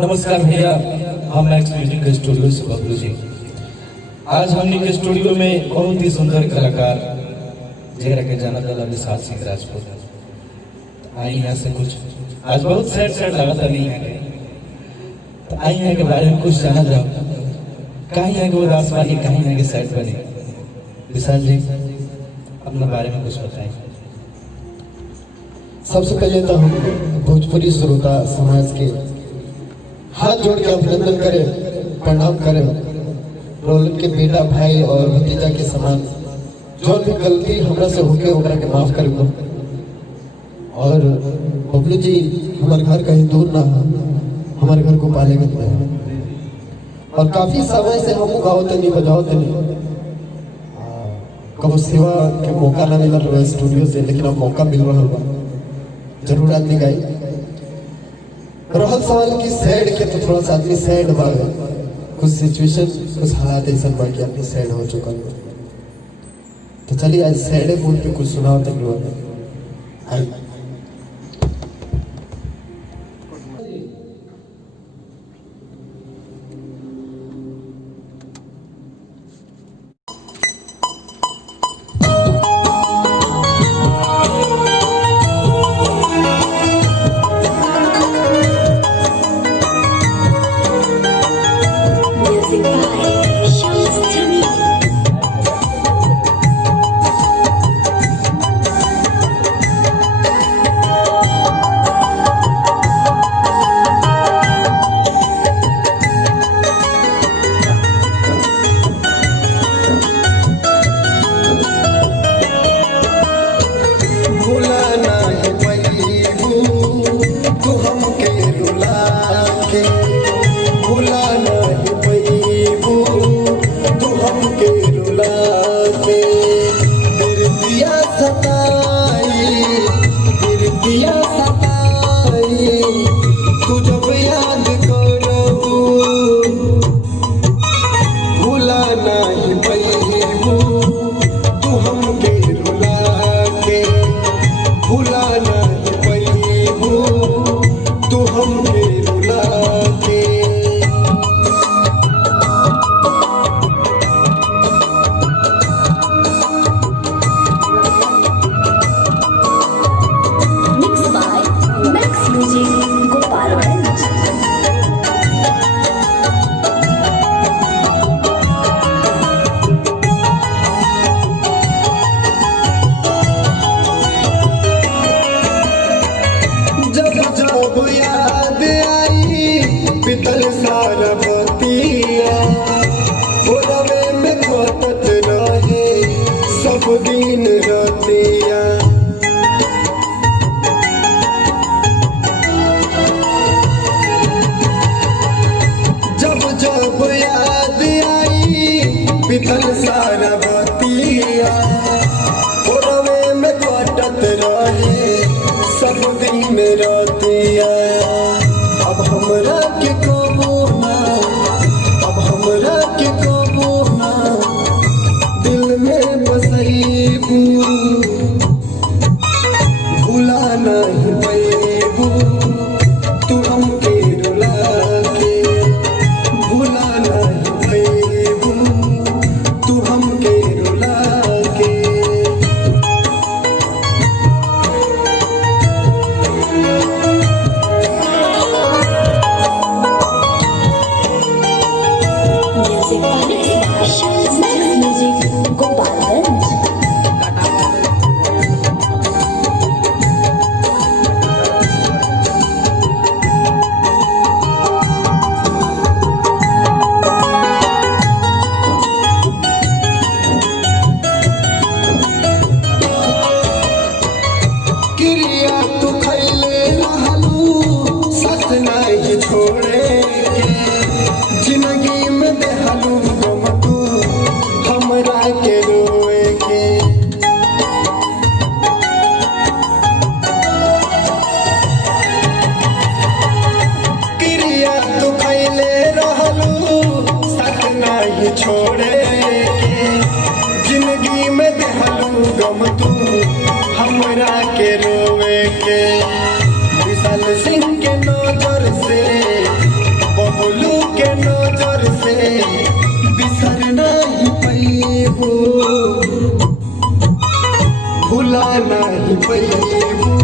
नमस्कार भैया, हम मैक्स म्यूजिक के स्टूडियो से बबलू जी। आज हमने के स्टूडियो में बहुत ही सुंदर कलाकार जरा के जाना जाला विशाल सिंह राजपूत आई यहाँ से कुछ आज बहुत सैड सैड लगा था नहीं है तो आई यहाँ के बारे में कुछ जाना जाओ, कहीं यहाँ के उदास बने, कहीं यहाँ के सैड बने। विशाल जी अपने बारे में कुछ बताएं। सबसे पहले तो हम भोजपुरी श्रोता समाज के हाथ जोड़ के अभिनंदन करें, प्रणाम करें। रोलन के बेटा भाई और भतीजा के समान जो भी गलती हमरा से होके ओकरा के माफ कर दो। और बबलू जी हमारे घर कहीं दूर ना हो, हमारे घर को पाले गए और काफी समय से हम गाओ नहीं बजाओ नहीं, कब सेवा के मौका ना मिल रहा स्टूडियो से, लेकिन अब मौका मिल रहा होगा जरूर आदमी गाई। रहल सवाल की सैड के तो थोड़ा सा आदमी सैड बा, कुछ सिचुएशन कुछ हालात ऐसा बा कि आदमी सैड हो चुका है। तो चलिए आज सैड मूड पे कुछ सुनाओ तक लोग दिन रतिया जब जब याद आई पितल सारा बतिया रवे में कटत रहे सब दिन रतिया। अब हमरा के कबो ना, अब हमरा के कबो ना दिल में बसैबू, भुला नहीं पैबू तू हमके रुला के, भुला नहीं पैबू तू हमके रुला के। क्रिया तू खैले रहलू सच नहीं छोड़ेगे, जिंदगी में देहलू गम तू हमरा के रोए के। क्रिया तू खैले रहलू सच नहीं छोड़ेगे, जिंदगी में देहलू गम तू हमरा के रोवे के। विशाल सिंह के नजर से भूला नहीं पैबू